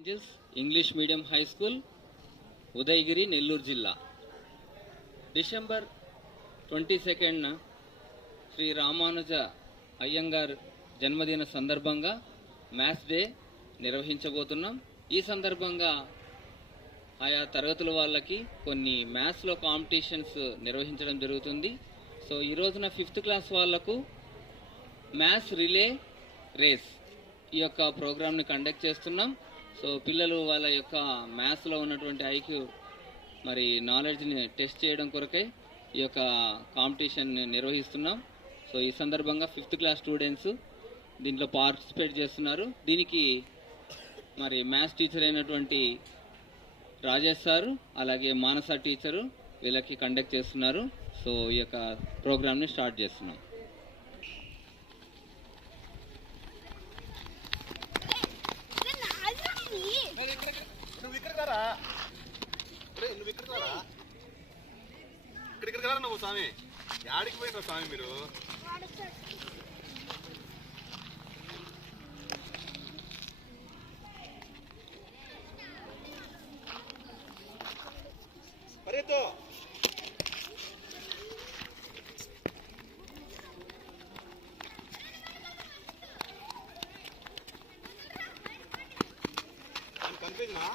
Angels English medium high school, Udayagiri, Nellore జిల్లా. December 22న Shri Ramanuja Iyengar జన్మదిన సందర్భంగా మ్యాథ్స్ డే నిర్వహించబోతున్నాం. ఈ సందర్భంగా ఆయా తరగతుల వాళ్ళకి కొన్ని మ్యాథ్స్లో కాంపిటీషన్స్ నిర్వహించడం జరుగుతుంది. సో ఈ రోజున 5th క్లాస్ వాళ్లకు మ్యాథ్స్ రిలే రేస్ ఈ యొక్క ప్రోగ్రామ్ని కండక్ట్ చేస్తున్నాం. సో పిల్లలు వాళ్ళ యొక్క మ్యాథ్స్లో ఉన్నటువంటి ఐక్యూ మరి నాలెడ్జ్ని టెస్ట్ చేయడం కొరకై ఈ యొక్క కాంపిటీషన్ని నిర్వహిస్తున్నాం. సో ఈ సందర్భంగా 5th క్లాస్ స్టూడెంట్స్ దీంట్లో పార్టిసిపేట్ చేస్తున్నారు. దీనికి మరి మ్యాథ్స్ టీచర్ అయినటువంటి రాజేష్ సారు అలాగే మానస టీచరు వీళ్ళకి కండక్ట్ చేస్తున్నారు. సో ఈ యొక్క ప్రోగ్రామ్ని స్టార్ట్ చేస్తున్నాం. ఇక్కడికి రా నువ్వు స్వామి, యాడికి పోయినా స్వామి మీరు? పరేతో కనిపిందా?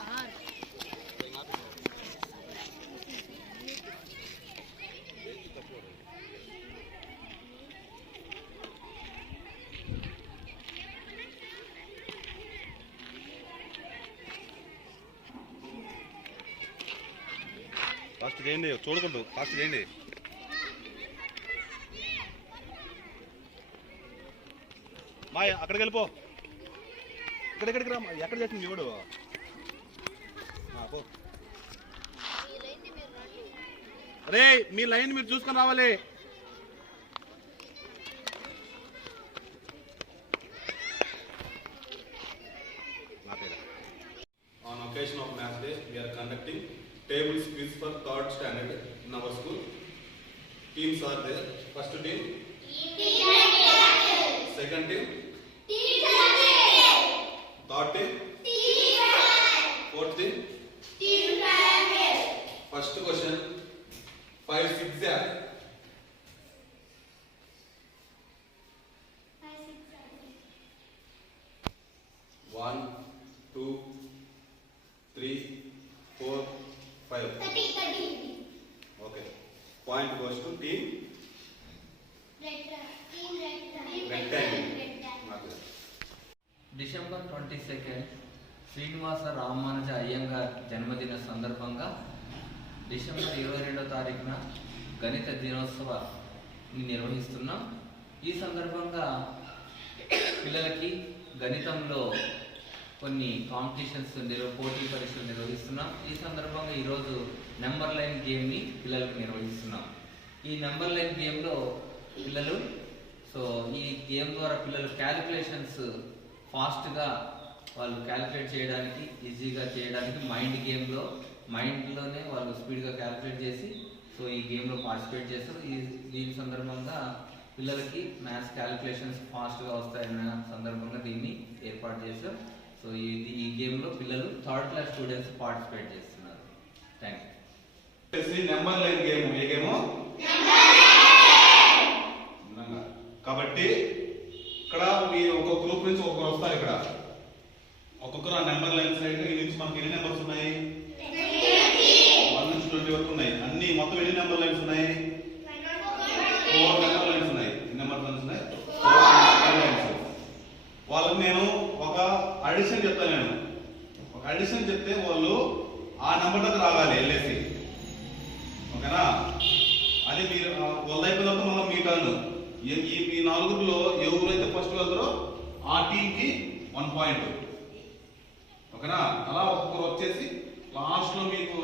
ఫాస్ట్ చేయండి, చూడకూడదు, ఫాస్ట్ చేయండి. మా అక్కడికి వెళ్ళిపో, ఇక్కడికి రా. ఎక్కడ చేసింది చూడు. అరే మీ లైన్ మీరు చూసుకొని రావాలి. On occasion of Maths Day, we are conducting tables quiz for 3rd standard in our school. Teams are there. First team, second team, third team, fourth team. First question, 5 zigzag. 1, 2, 3, 4, 5. 30. Okay. Point goes to team. Rectangle. December 22 Srinivasa Ramanuja Iyengar జన్మదిన సందర్భంగా December 22వ తారీఖున గణిత దినోత్సవాన్ని నిర్వహిస్తున్నాం. ఈ సందర్భంగా పిల్లలకి గణితంలో కొన్ని కాంపిటీషన్స్ పోటీ పరీక్షలు నిర్వహిస్తున్నాం. ఈ సందర్భంగా ఈరోజు నెంబర్ లైన్ గేమ్ని పిల్లలకు నిర్వహిస్తున్నాం. ఈ నెంబర్ లైన్ గేమ్లో పిల్లలు ఈ గేమ్ ద్వారా పిల్లలు క్యాలిక్యులేషన్స్ ఫాస్ట్గా వాళ్ళు క్యాలిక్యులేట్ చేయడానికి, ఈజీగా చేయడానికి మైండ్లోనే వాళ్ళు స్పీడ్గా క్యాలిక్యులేట్ చేసి ఈ గేమ్లో పార్టిసిపేట్ చేస్తారు. దీని సందర్భంగా పిల్లలకి మ్యాథ్స్ క్యాలిక్యులేషన్స్ ఫాస్ట్గా వస్తాయన్న సందర్భంగా దీన్ని ఏర్పాటు చేశాం. సో ఈ గేమ్లో పిల్లలు 3rd క్లాస్ స్టూడెంట్స్ పార్టిసిపేట్ చేస్తున్నారు. Thank you. Number line game A game? కాబట్టి ఇక్కడ మీరు ఒక్కొక్క గ్రూప్ నుంచి ఒక్కొక్కరు వస్తారు. ఇక్కడ ఒక్కొక్కరు ఆ నెంబర్ లైన్ సైడ్ ఈ నుంచి మనకి ఎన్ని నెంబర్స్ ఉన్నాయి? 1 నుంచి 20 వరకు ఉన్నాయి. అన్ని మొత్తం ఎన్ని నెంబర్ లైన్స్ ఉన్నాయి? 4 నెంబర్ లైన్స్ ఉన్నాయి. ఎన్ని నెంబర్ లైన్స్ ఉన్నాయి? 4 నెంబర్ లైన్స్. వాళ్ళకి నేను ఒక అడిషన్ చెప్తాను. ఒక అడిషన్ చెప్తే వాళ్ళు ఆ నెంబర్ దగ్గర రావాలి వెళ్ళేసి. ఓకేనా? అది మీరు వాళ్ళ అయిపోయినప్పుడు మనం మీ టర్న్. ఈ 4గురిలో ఎవరైతే ఫస్ట్ వెళ్తారో ఆ టీంకి 1 పాయింట్. ఓకేనా? అలా ఒక్కొక్కరు వచ్చేసి లాస్ట్ లో మీకు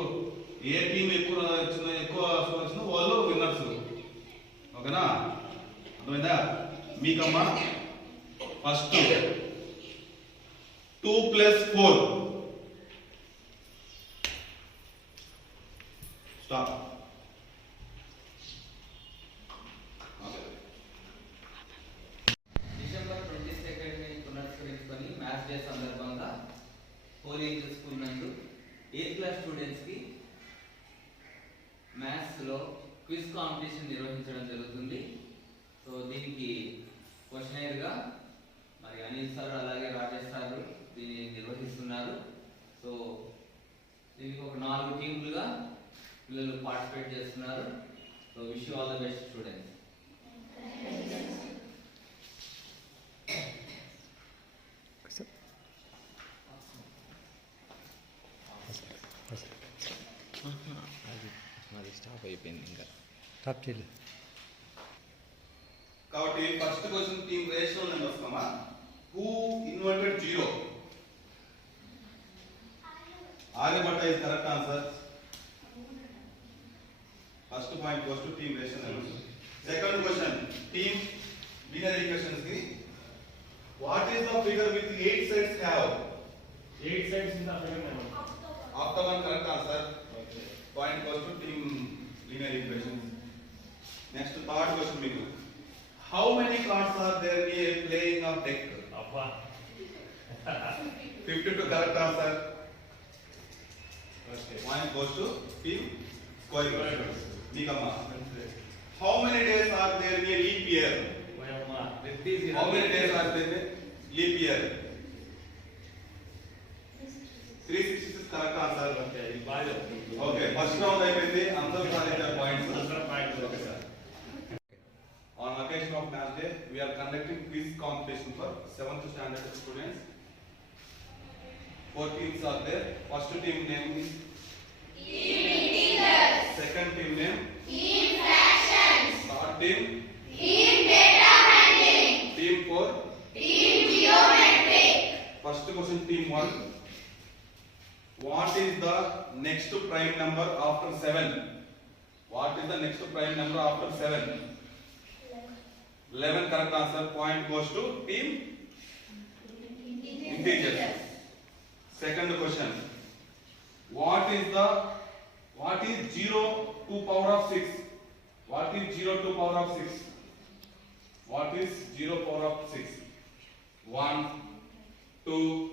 ఏ టీం ఎక్కువ వచ్చిందో వాళ్ళు విన్నర్స్. ఓకేనా? అర్థమైందా? మీకమ్మా ఫస్ట్ 2 + 4 స్టాప్. డిసెంబర్ 22 పునస్కరించుకొని మ్యాథ్స్ డే సందర్భంగా పోలింగ్ ఏంజల్ స్కూల్ నందు 8th క్లాస్ స్టూడెంట్స్కి మ్యాథ్స్లో క్విజ్ కాంపిటీషన్ నిర్వహించడం జరుగుతుంది. సో దీనికి క్వశ్చనైర్గా మరి అనిల్ సార్ అలాగే రాజేష్ సార్ దీన్ని నిర్వహిస్తున్నారు. సో దీనికి ఒక 4 టీములుగా పిల్లలు పార్టిసిపేట్ చేస్తున్నారు. So wish you all the best students. అది స్టాప్ అయిపోయింది, ఇంకా స్టాప్ చేయలేదు. కాబట్టి first question team rational numbers comma హూ inverted 0. Aryabhatta is correct answer. First point goes to team rational numbers. Second question, team linear equations ki what is the figure with 8 sides have? 8 sides in the figure number. Octagon correct answer. Okay. Point goes to team linear equations. Next third question meeku. How many cards are there in a playing of deck? Abba. 52 correct answer. Okay. Point goes to team square equations. Nikama. How many days are there in a leap year? How many days are there in a leap year? 366 correct answer. Okay. First round అయిపోయింది. అందరూ సాధించారు points. Okay sir. On occasion of Math Day, we are conducting quiz competition for 7th standard students. 4 teams are there. First team name is Team Integers. Second team name Team Fractions. Third team Team Data Handling. Team 4 Team Geometric. First question team 1. What is the next prime number after 7? What is the next prime number after 7? 11 correct answer. Point goes to team integers. Second question. What is 0 to power of 6? What is 0 to power of 6? What is 0 power of 6? 1, 2,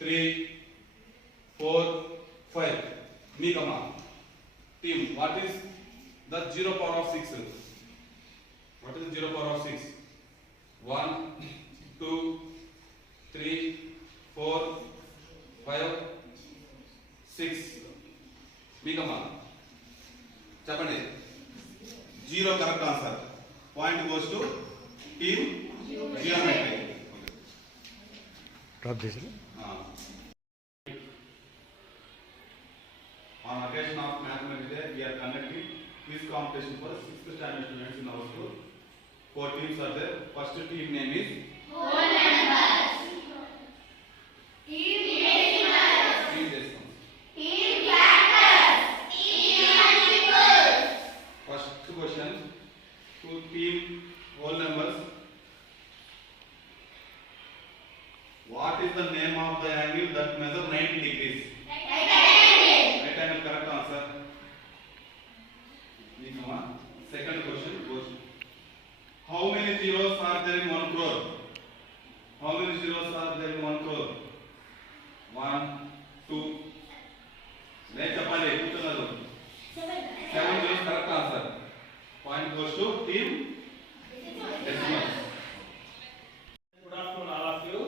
3, 4, 5. Nikama. Team, what is the 0 power of 6? What is 0 power of 6? 1, 2, 3, 4, 5, 6. Nikama. Chapande. 0 correct answer. Point goes to team geometry. Drop చేసారు. On occasion of Mathematics Day, we are conducting quiz competition for 6th standard students in our school. 4 teams are there. First team name is Whole numbers. Team decimals. Team Decimals. Team factors. Team multiples. First question to team whole numbers. What is the name of the angle that measures 90 degrees? Right angle. Right angle correct answer. Nikama. Second question goes. How many zeros are there in 1 crore? How many zeros are there in 1 crore? 1, 2. Let's చెప్పండి కూర్చున్నారు. 7 zeros correct answer. Point goes to team decimals. Good afternoon, all of you.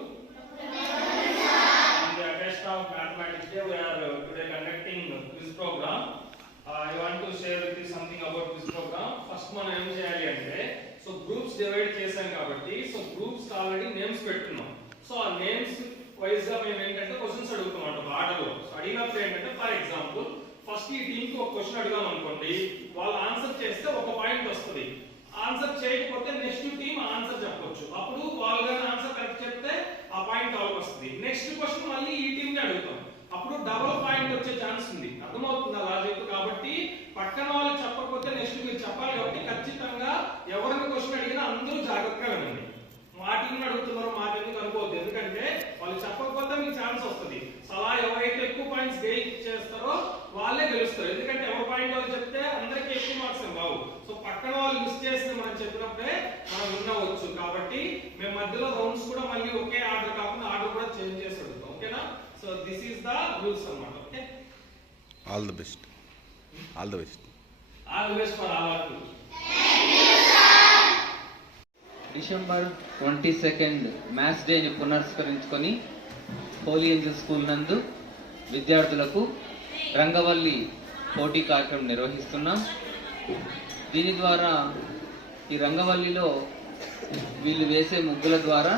On the occasion of Mathematics Day, we are today conducting quiz program. I want to share with you something about this program. First మనం ఏం చేయాలి అంటే so groups divide చేసాం కాబట్టి so groups already names పెట్టున్నాం. So ఆ names wise గా మేము ఏంటంటే క్వశ్చన్స్ అడుగుతాం ఒక ఆర్డర్లో. సో అడిగినప్పుడు ఏంటంటే ఫర్ ఎగ్జాంపుల్ ఫస్ట్ ఈ టీమ్ కి ఒక క్వశ్చన్ అడిగాం అనుకోండి, వాళ్ళు ఆన్సర్ చేస్తే ఒక పాయింట్ వస్తుంది. ఆన్సర్ చేయకపోతే నెక్స్ట్ టీమ్ ఆన్సర్ చెప్పొచ్చు. అప్పుడు వాళ్ళు కానీ ఆన్సర్ కరెక్ట్ చెప్తే ఆ పాయింట్ వాళ్ళకి వస్తుంది. నెక్స్ట్ క్వశ్చన్ మళ్ళీ ఈ టీమ్ కి అడుగుతాం, అప్పుడు డబుల్ పాయింట్ వచ్చే ఛాన్స్ ఉంది. అర్థమవుతుంది లాజిక్? కాబట్టి పక్కన వాళ్ళు చెప్పకపోతే నెక్స్ట్ మీరు చెప్పాలి. కాబట్టి ఖచ్చితంగా ఎవరిని క్వశ్చన్ అడిగినా అందరూ జాగ్రత్తగా వినండి. మా టీం అడుగుతున్నారో మాకెందుకు అనుకోవద్దు, ఎందుకంటే వాళ్ళు చెప్పకపోతే మీకు ఛాన్స్ వస్తుంది. అలా ఎవరైతే ఎక్కువ పాయింట్స్ గెయిన్ చేస్తారో వాళ్ళే గెలుస్తారు. ఎందుకంటే ఎవరి పాయింట్ వాళ్ళు చెప్తే అందరికీ ఎక్కువ మార్క్స్ రావు. సో పక్కన వాళ్ళు మిస్ చేస్తే మనం చెప్పినప్పుడే మనం విన్నవచ్చు. కాబట్టి మేము మధ్యలో రౌండ్స్ కూడా మళ్ళీ ఒకే ఆర్డర్ కాకుండా ఆర్డర్ కూడా చేంజ్ చేసి అడుగుతాం. ఓకేనా? So this is the rules అన్నమాట. Okay, all the best. All the best. All the best for our group. December 22 maths డేని పునస్కరించుకొని హోలీ ఏంజల్ స్కూల్ నందు విద్యార్థులకు రంగవల్లి పోటీ కార్యక్రమం నిర్వహిస్తున్నాం. దీని ద్వారా ఈ రంగవల్లిలో వీళ్ళు వేసే ముగ్గుల ద్వారా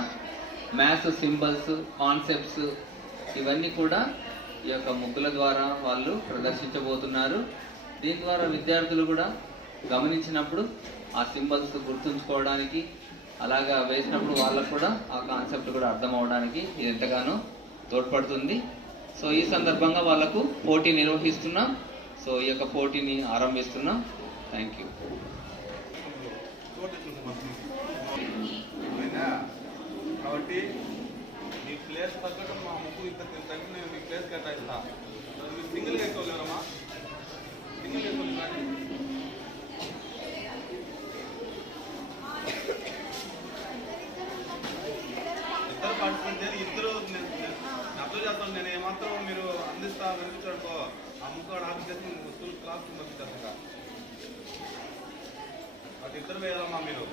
మ్యాథ్స్ సింబల్స్, కాన్సెప్ట్స్ ఇవన్నీ కూడా ఈ యొక్క ముగ్గుల ద్వారా వాళ్ళు ప్రదర్శించబోతున్నారు. దీని ద్వారా విద్యార్థులు కూడా గమనించినప్పుడు ఆ సింబల్స్ గుర్తుంచుకోవడానికి, అలాగా వేసినప్పుడు వాళ్ళకు కూడా ఆ కాన్సెప్ట్ కూడా అర్థం అవడానికి ఇది ఎంతగానో తోడ్పడుతుంది. సో ఈ సందర్భంగా వాళ్ళకు పోటీ నిర్వహిస్తున్నాం. సో ఈ యొక్క పోటీని ఆరంభిస్తున్నాం. Thank you. కాబట్టి మీ ప్లేస్ తగ్గట్టు మా ముగ్గు ఇద్దరు తగ్గి నేను మీ ప్లేస్ కేటాయిస్తా. మీరు సింగిల్గా వేసుకోలేరమ్మా, సింగిల్ వేసుకోలేదు. ఇద్దరు పార్టిసిపేట్ చేయాలి. ఇద్దరు అర్థం చేస్తాను. నేను ఏమాత్రం మీరు అందిస్తా వినిపించాడుకో ఆ ముగ్గు ఆఫీస్ చేసి స్కూల్ క్లాస్ పంపిస్తారు ఇంకా. అటు ఇద్దరు వేయాలమ్మా మీరు.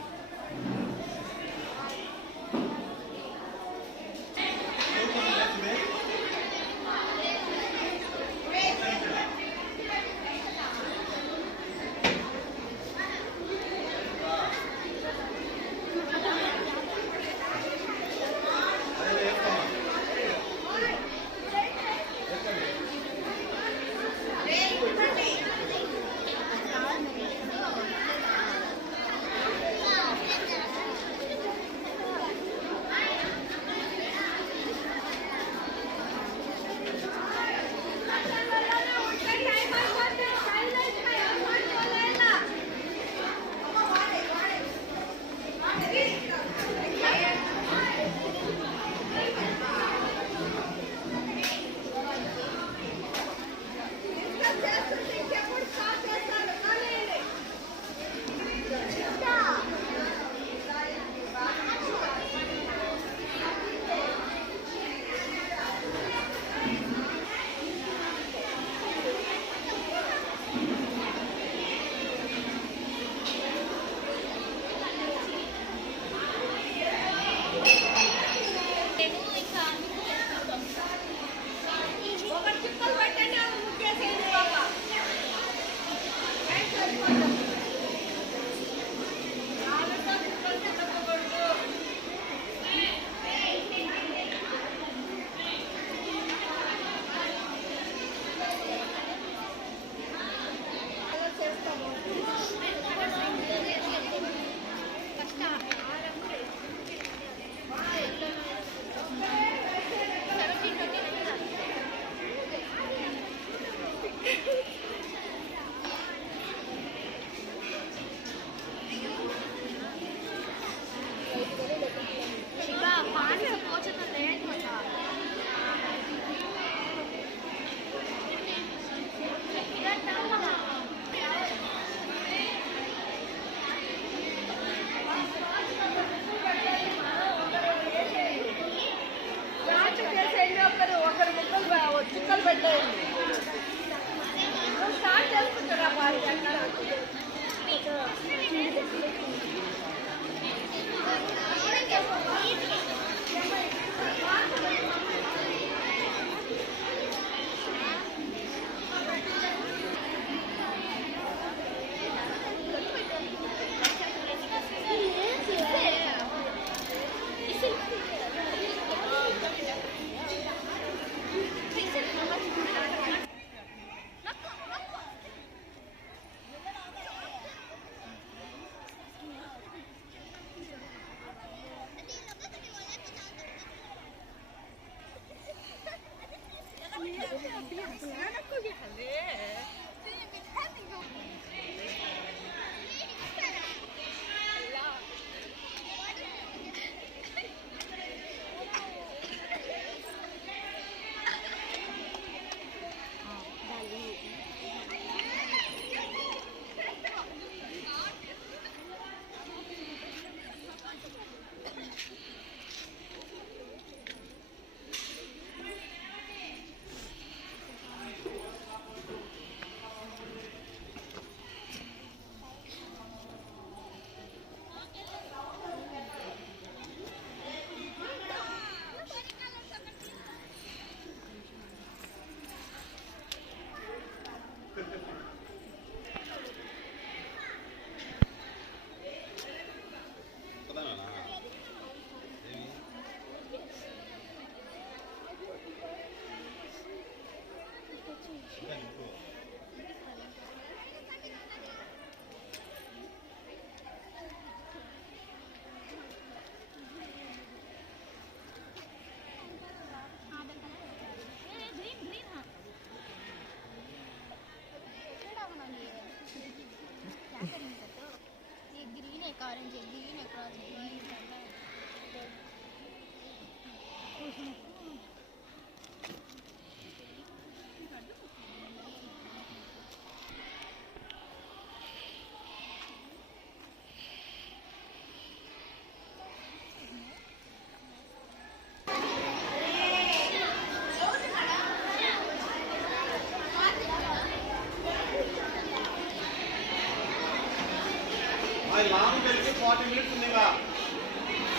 40 minutes ఉంది ఇంకా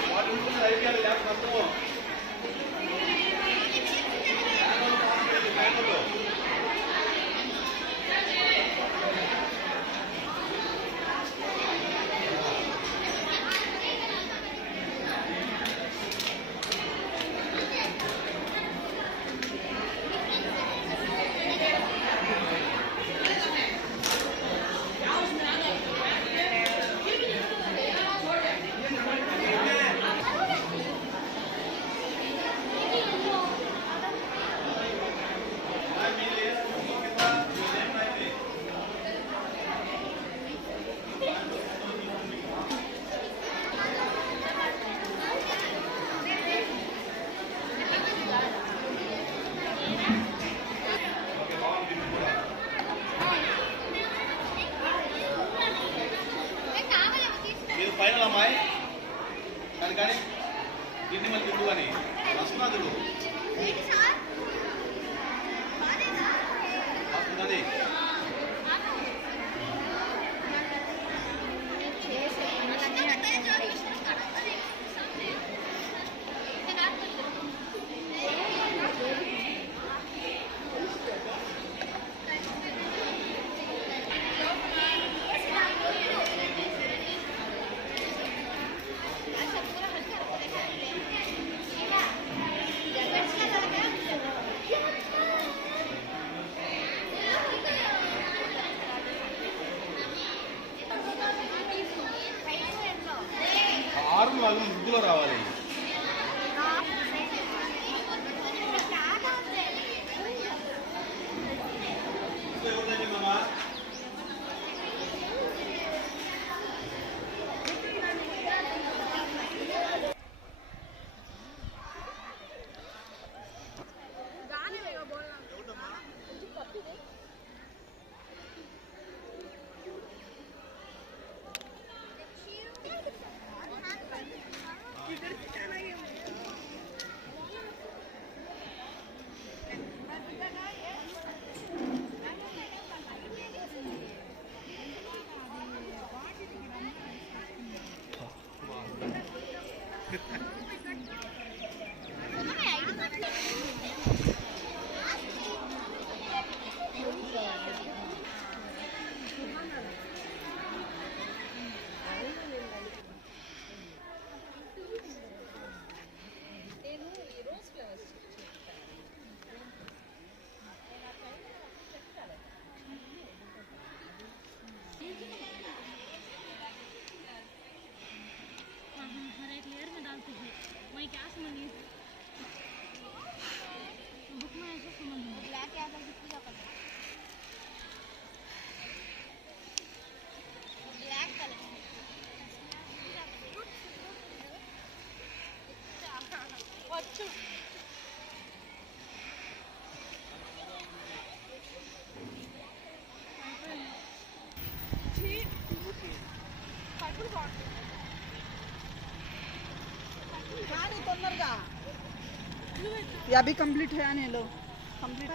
40 minutes ఉంది అయిపోయాలి ల్యాబ్ మొత్తము ఫైనల్ అమ్మాయి కానీ కానీ తిండి మళ్ళీ తిండు అని వస్తున్నాదుడు వస్తుందని ఆరు వాళ్ళు ముగ్గులో రావాలి या भी कंप्लीट है आने लो कंप्लीट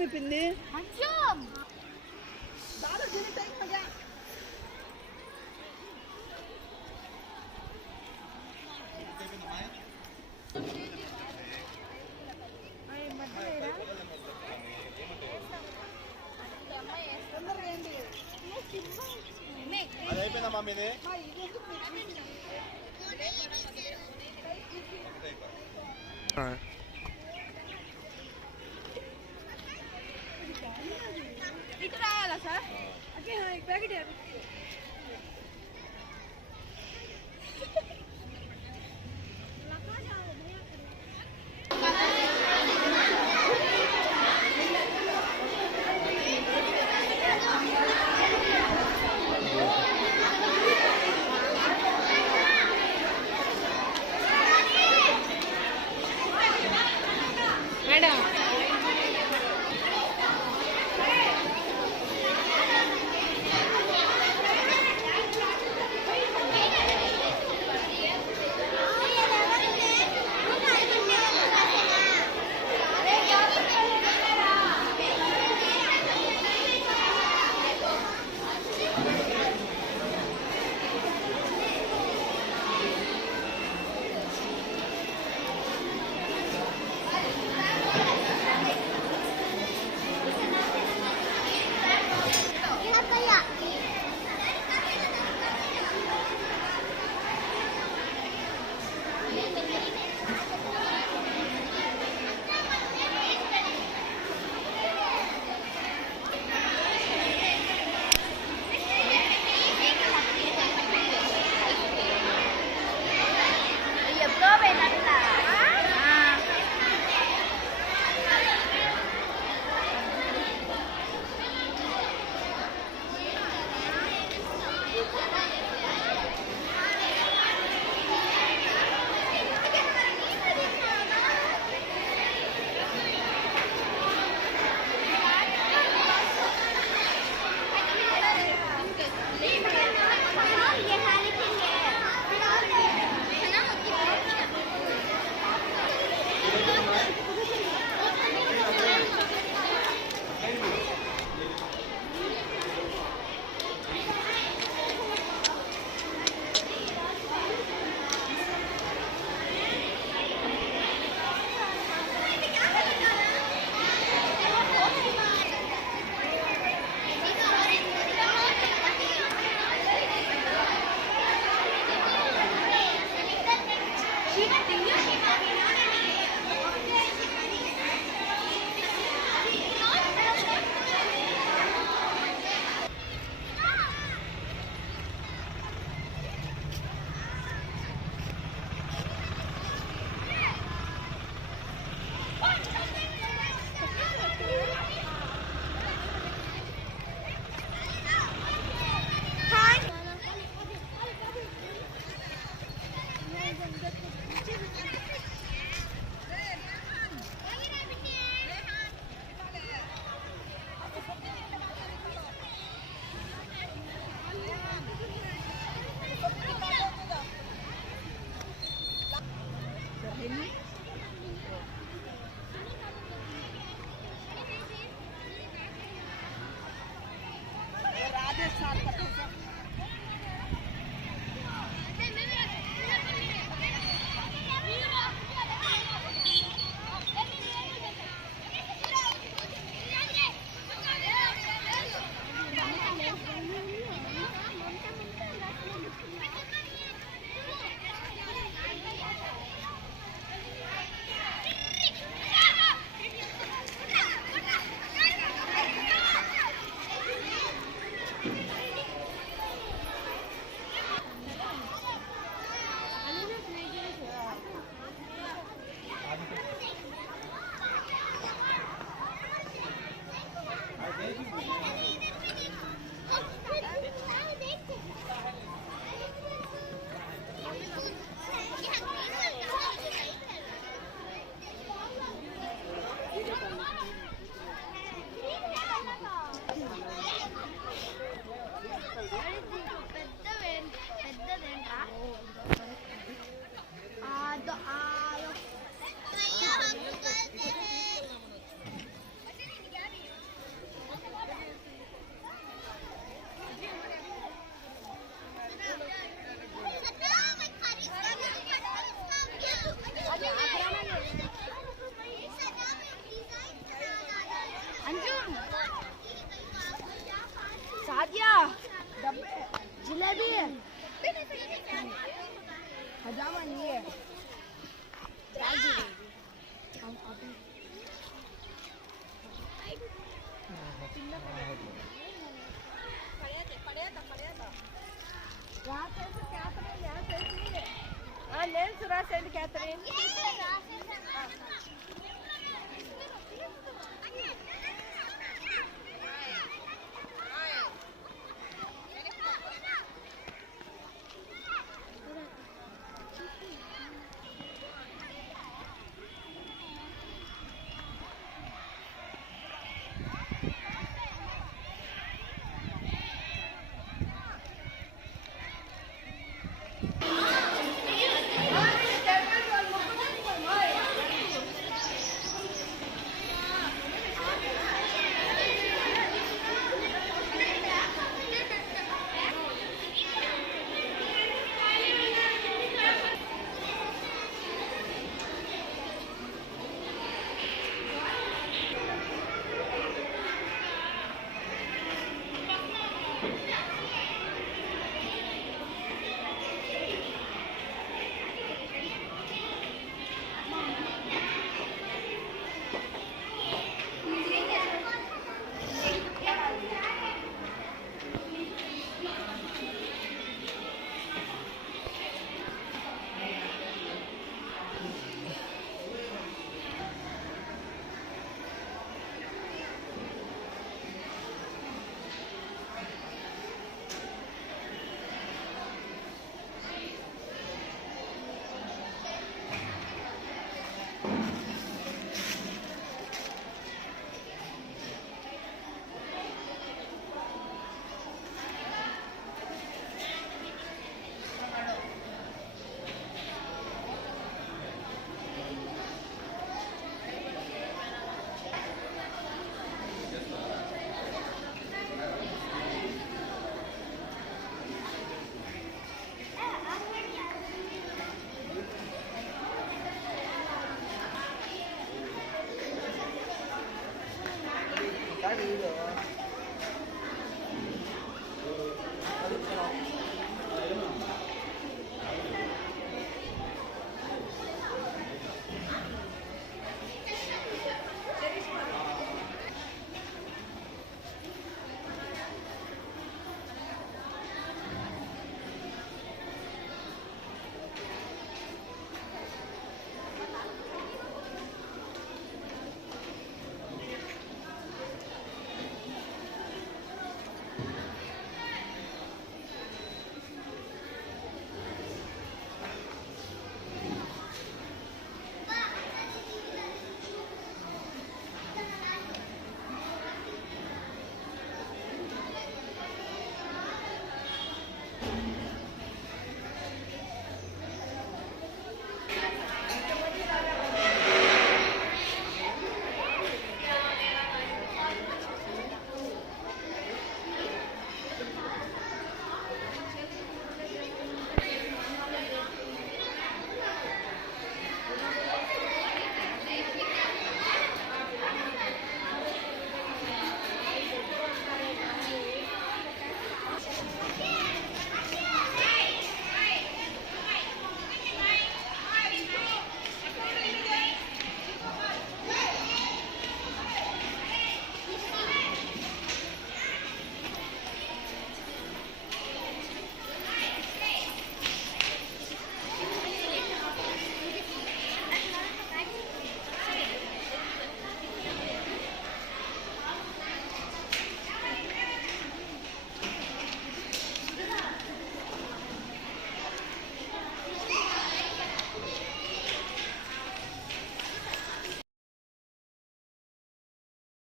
में पिंदी दादा जी ने टाइम हो गया మీది ఇటు రావాలా సార్ ఓకే ప్యాకెట్ మేడం ఎప్పుడో పోయినట్లా Henry?